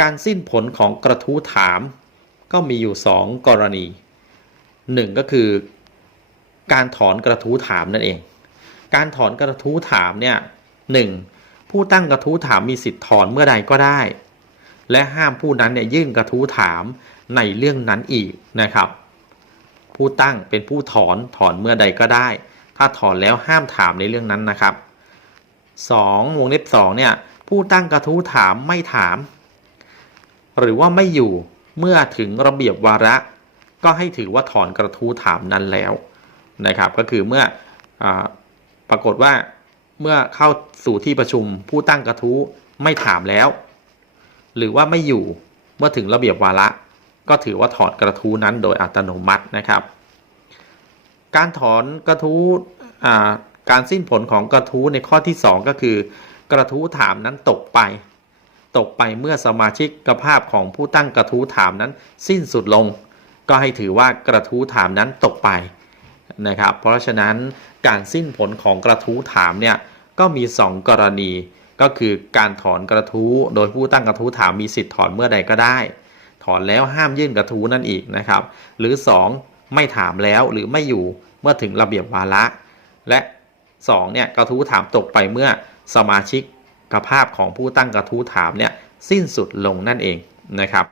การสิ้นผลของกระทู้ถาม ก็มีอยู่ 2 กรณี 1 ก็คือการถอนกระทู้ถามนั่นเอง การถอนกระทู้ถามเนี่ยหนึ่งผู้ตั้งกระทู้ถามมีสิทธิ์ถอนเมื่อใดก็ได้ และห้ามผู้นั้นเนี่ยยื่นกระทู้ถามในเรื่องนั้นอีกนะครับ ผู้ตั้งเป็นผู้ถอนถอนเมื่อใดก็ได้ ถ้าถอนแล้วห้ามถามในเรื่องนั้นนะครับ 2. วงเล็บ2เนี่ยผู้ตั้งกระทู้ถามไม่ถาม หรือว่าไม่อยู่เมื่อถึงระเบียบวาระ ก็ให้ถือว่าถอนกระทู้ถามนั้นแล้วนะครับ ก็คือเมื่ออปรากฏว่าเมื่อเข้าสู่ที่ประชุมผู้ตั้งกระทู้ไม่ถามแล้ว หรือว่าไม่อยู่เมื่อถึงระเบียบวาระ ก็ถือว่าถอนกระทู้นั้นโดยอัตโนมัตินะครับ การถอนกระทู้การสิ้นผลของกระทู้ในข้อที่ 2 ก็คือ กระทู้ถามนั้นตกไป ตกไปเมื่อสมาชิกภาพของผู้ตั้งกระทู้ถามนั้นสิ้นสุดลง ก็ให้ถือว่ากระทู้ถามนั้นตกไปนะครับ เพราะฉะนั้นการสิ้นผลของกระทู้ถามเนี่ยก็มี 2 กรณี ก็คือการถอนกระทู้โดยผู้ตั้งกระทู้ถามมีสิทธิ์ถอนเมื่อใดก็ได้ ถอนแล้วห้ามยื่นกระทู้นั่นอีกนะครับ หรือ 2 ไม่ถามแล้วหรือไม่อยู่เมื่อถึงระเบียบวาระ และ2เนี่ยกระทู้ถามตกไปเมื่อสมาชิก ภาพของผู้ตั้งกระทู้ถามเนี่ยสิ้นสุดลงนั่นเองนะครับ